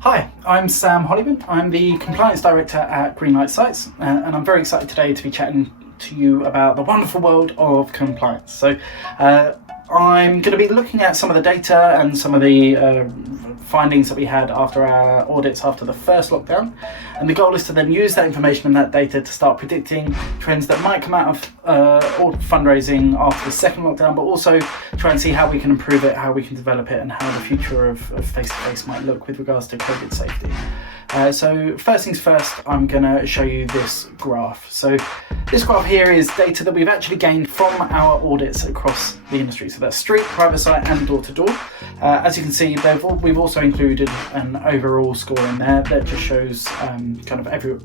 Hi, I'm Sam Hollyman. I'm the Compliance Director at Greenlight Sites, and I'm very excited today to be chatting to you about the wonderful world of compliance. So I'm going to be looking at some of the data and some of the findings that we had after our audits after the first lockdown, and the goal is to then use that information and that data to start predicting trends that might come out of fundraising after the second lockdown, but also try and see how we can improve it, how we can develop it, and how the future of face-to-face might look with regards to COVID safety. So first things first, I'm going to show you this graph. So this graph here is data that we've actually gained from our audits across the industry. So that's street, private site and door-to-door. As you can see, we've also included an overall score in there that just shows kind of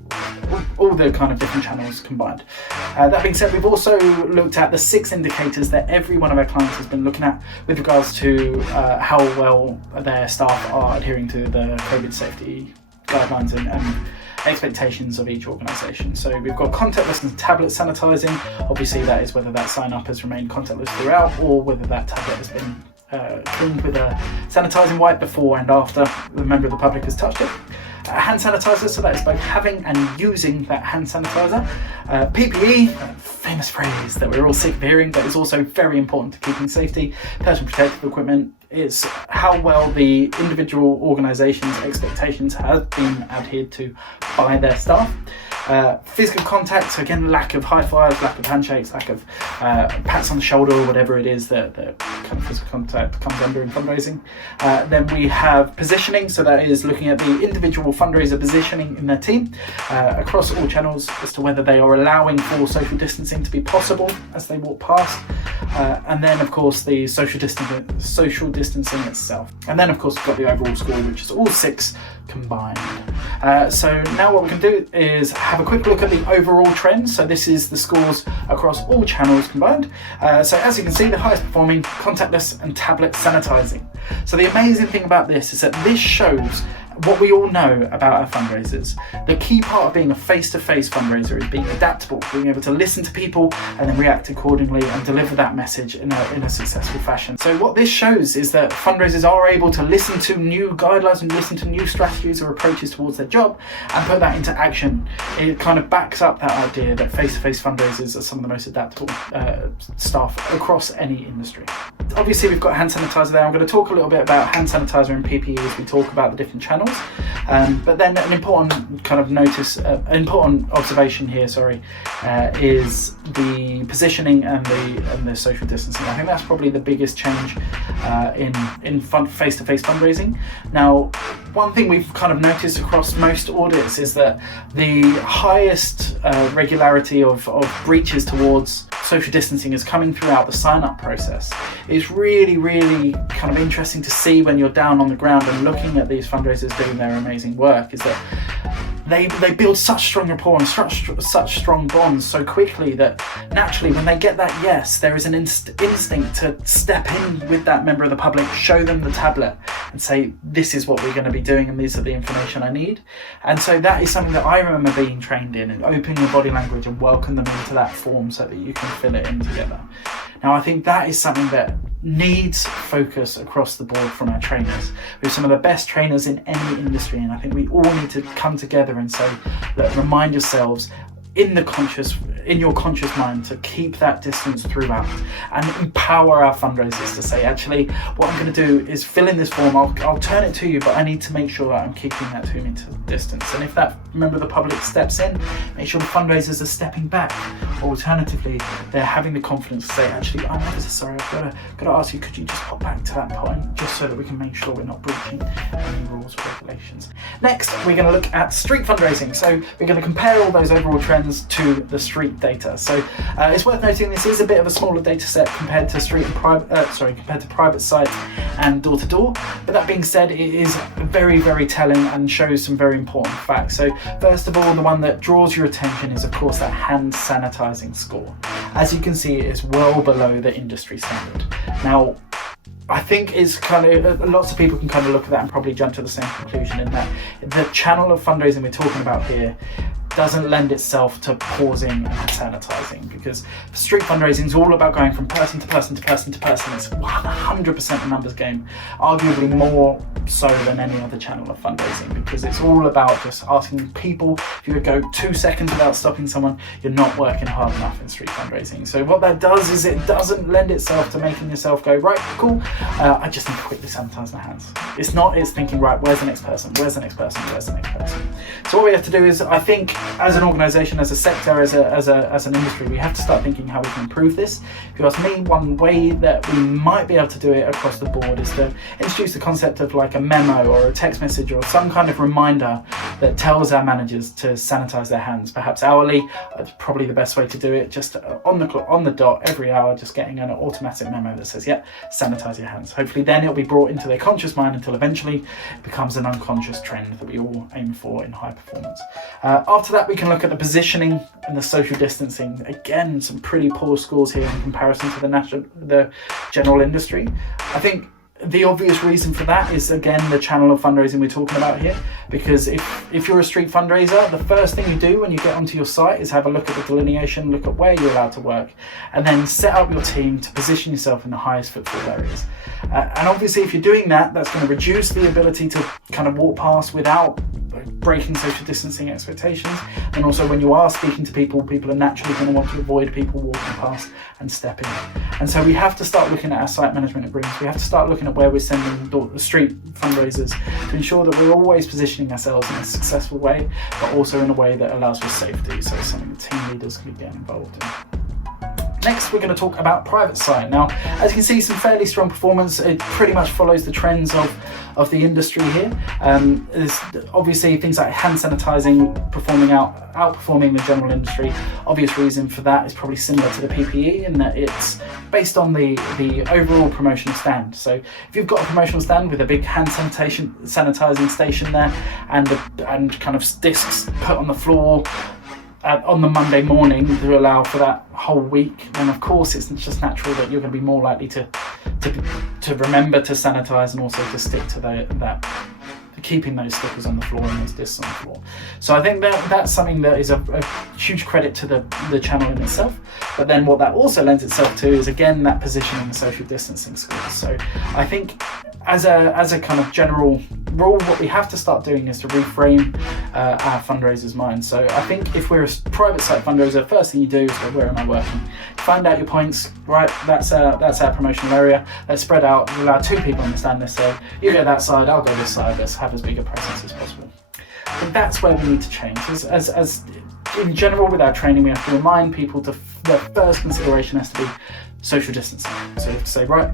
all the kind of different channels combined. That being said, we've also looked at the 6 indicators that every one of our clients has been looking at with regards to how well their staff are adhering to the COVID safety guidelines and expectations of each organisation. So we've got contactless and tablet sanitising. Obviously that is whether that sign up has remained contactless throughout or whether that tablet has been cleaned with a sanitising wipe before and after the member of the public has touched it. Hand sanitizer, so that is both having and using that hand sanitizer. PPE, that famous phrase that we're all sick of hearing, but is also very important to keeping safety. Personal protective equipment is how well the individual organisation's expectations have been adhered to by their staff. Physical contact, so again, lack of high fives, lack of handshakes, lack of pats on the shoulder, or whatever it is that kind of physical contact comes under in fundraising. Then we have positioning, so that is looking at the individual fundraiser positioning in their team across all channels as to whether they are allowing for social distancing to be possible as they walk past. And then of course the social distancing itself. And then of course we've got the overall score, which is all 6 combined. So now what we can do is have a quick look at the overall trends. So this is the scores across all channels combined. So as you can see, the highest performing contactless and tablet sanitizing. So the amazing thing about this is that this shows what we all know about our fundraisers. The key part of being a face-to-face fundraiser is being adaptable, being able to listen to people and then react accordingly and deliver that message in a successful fashion. So what this shows is that fundraisers are able to listen to new guidelines and listen to new strategies or approaches towards their job and put that into action. It kind of backs up that idea that face-to-face fundraisers are some of the most adaptable staff across any industry. Obviously we've got hand sanitizer there. I'm going to talk a little bit about hand sanitizer and PPE as we talk about the different channels. But then an important kind of important observation here, is the positioning and the social distancing. I think that's probably the biggest change in face-to-face fundraising. Now, one thing we've kind of noticed across most audits is that the highest regularity of breaches towards social distancing is coming throughout the sign-up process. It's really, really kind of interesting to see when you're down on the ground and looking at these fundraisers doing their amazing work, is that they build such strong rapport and such strong bonds so quickly that naturally when they get that yes, there is an instinct to step in with that member of the public, show them the tablet and say, this is what we're going to be doing and these are the information I need. And so that is something that I remember being trained in, and opening your body language and welcome them into that form so that you can fill it in together. Now I think that is something that needs focus across the board from our trainers. We have some of the best trainers in any industry, and I think we all need to come together and say, look, remind yourselves in your conscious mind to keep that distance throughout and empower our fundraisers to say, actually, what I'm going to do is fill in this form, I'll turn it to you, but I need to make sure that I'm keeping that 2 meter distance. And if that member of the public steps in, make sure the fundraisers are stepping back. Or alternatively, they're having the confidence to say, actually, I'm ever so sorry, I've got to ask you, could you just pop back to that point just so that we can make sure we're not breaching any rules or regulations. Next, we're going to look at street fundraising. So we're going to compare all those overall trends to the street data. So it's worth noting this is a bit of a smaller data set compared to private sites and door-to-door. But that being said, it is very, very telling and shows some very important facts. So first of all, the one that draws your attention is of course that hand sanitizing score. As you can see, it is well below the industry standard. Now, I think it's kind of, lots of people can kind of look at that and probably jump to the same conclusion, in that the channel of fundraising we're talking about here doesn't lend itself to pausing and sanitizing, because street fundraising is all about going from person to person to person to person. It's 100% a numbers game, arguably more so than any other channel of fundraising, because it's all about just asking people. If you would go 2 seconds without stopping someone, you're not working hard enough in street fundraising. So what that does is it doesn't lend itself to making yourself go, right, cool, I just need to quickly sanitize my hands. It's thinking, right, where's the next person, where's the next person, where's the next person. So what we have to do is, I think, as an organisation, as a sector, as an industry, we have to start thinking how we can improve this. If you ask me, one way that we might be able to do it across the board is to introduce the concept of like a memo or a text message or some kind of reminder that tells our managers to sanitize their hands, perhaps hourly. That's probably the best way to do it, just on the dot every hour, just getting an automatic memo that says, yeah, sanitize your hands. Hopefully then it'll be brought into their conscious mind until eventually it becomes an unconscious trend that we all aim for in high performance. After that, we can look at the positioning and the social distancing. Again, some pretty poor scores here in comparison to the general industry. I think the obvious reason for that is, again, the channel of fundraising we're talking about here, because if you're a street fundraiser, the first thing you do when you get onto your site is have a look at the delineation, look at where you're allowed to work, and then set up your team to position yourself in the highest footfall areas. And obviously, if you're doing that, that's going to reduce the ability to kind of walk past without breaking social distancing expectations. And also, when you are speaking to people are naturally going to want to avoid people walking past and stepping in. And so we have to start looking at our site management agreements. We have to start looking at where we're sending the street fundraisers to ensure that we're always positioning ourselves in a successful way, but also in a way that allows for safety. So it's something the team leaders can get involved in. Next, we're going to talk about private site. Now, as you can see, some fairly strong performance. It pretty much follows the trends of the industry here. There's obviously things like hand sanitizing outperforming the general industry. Obvious reason for that is probably similar to the PPE in that it's based on the overall promotional stand. So if you've got a promotional stand with a big hand sanitizing station there and kind of discs put on the floor on the Monday morning to allow for that whole week, then of course it's just natural that you're going to be more likely to remember to sanitize and also to stick to that, keeping those stickers on the floor and those discs on the floor. So I think that's something that is a huge credit to the channel in itself. But then what that also lends itself to is, again, that positioning and social distancing skills. So I think as a kind of general rule, what we have to start doing is to reframe our fundraisers' minds. So I think if we're a private site fundraiser, first thing you do is go, where am I working? Find out your points, right? That's our promotional area. Let's spread out. You allow 2 people on the stand, let's say. You go that side, I'll go this side. Let's have as big a presence as possible. I think that's where we need to change. As in general, with our training, we have to remind people their first consideration has to be social distancing. So you have to say, right,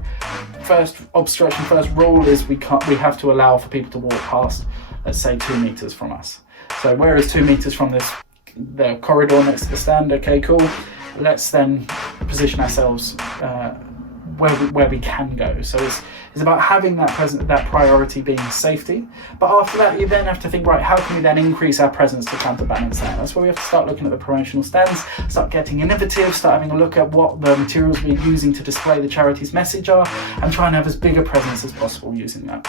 first obstruction, first rule is we have to allow for people to walk past, let's say 2 meters from us. So whereas 2 meters from the corridor next to the stand, okay, cool. Let's then position ourselves where we can go. So it's about having that priority being safety. But after that, you then have to think, right, how can we then increase our presence to counterbalance that? That's where we have to start looking at the promotional stands, start getting innovative, start having a look at what the materials we're using to display the charity's message are, and try and have as big a presence as possible using that.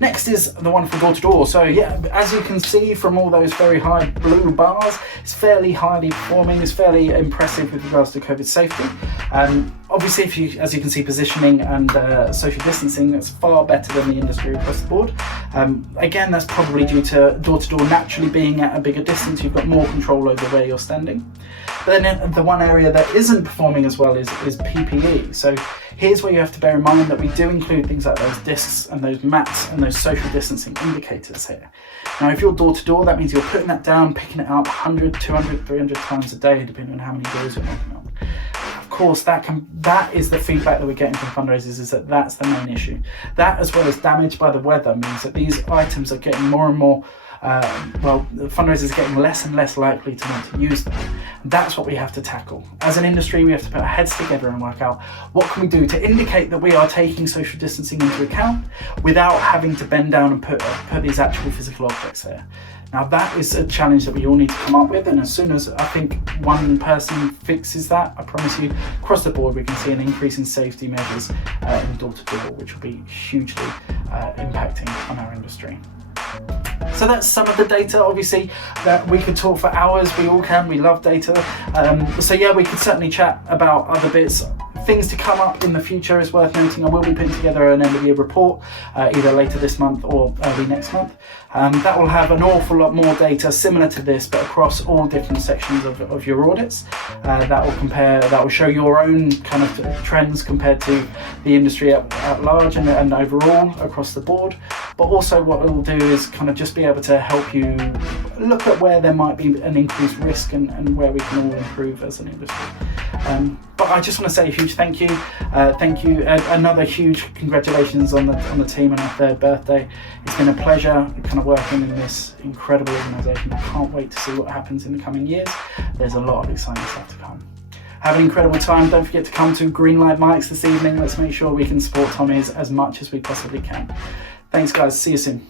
Next is the one from door to door. So yeah, as you can see from all those very high blue bars, it's highly performing, it's fairly impressive with regards to COVID safety. Obviously, as you can see, positioning and social distancing, that's far better than the industry across the board. Again, that's probably due to door naturally being at a bigger distance. You've got more control over where you're standing. But then the one area that isn't performing as well is PPE. So here's where you have to bear in mind that we do include things like those discs and those mats and those social distancing indicators here. Now, if you're door to door, that means you're putting that down, picking it up 100, 200, 300 times a day, depending on how many doors you're knocking on. Of course, that is the feedback that we're getting from fundraisers, is that's the main issue. That, as well as damage by the weather, means that these items are getting more and more the fundraisers are getting less and less likely to want to use them. That's what we have to tackle. As an industry, we have to put our heads together and work out what can we do to indicate that we are taking social distancing into account without having to bend down and put these actual physical objects there. Now, that is a challenge that we all need to come up with, and as soon as I think one person fixes that, I promise you, across the board we can see an increase in safety measures in door to door, which will be hugely impacting on our industry. So that's some of the data. Obviously, that we could talk for hours. We all can. We love data. So yeah, we could certainly chat about other bits. Things to come up in the future is worth noting. I will be putting together an end of year report either later this month or early next month. That will have an awful lot more data similar to this, but across all different sections of your audits. That will show your own kind of trends compared to the industry at large and overall across the board. But also what it will do is kind of just be able to help you look at where there might be an increased risk and where we can all improve as an industry. But I just want to say a huge thank you. Another huge congratulations on the team on our 3rd birthday. It's been a pleasure kind of working in this incredible organisation. I can't wait to see what happens in the coming years. There's a lot of exciting stuff to come. Have an incredible time. Don't forget to come to Greenlight Mics this evening. Let's make sure we can support Tommy's as much as we possibly can. Thanks guys, see you soon.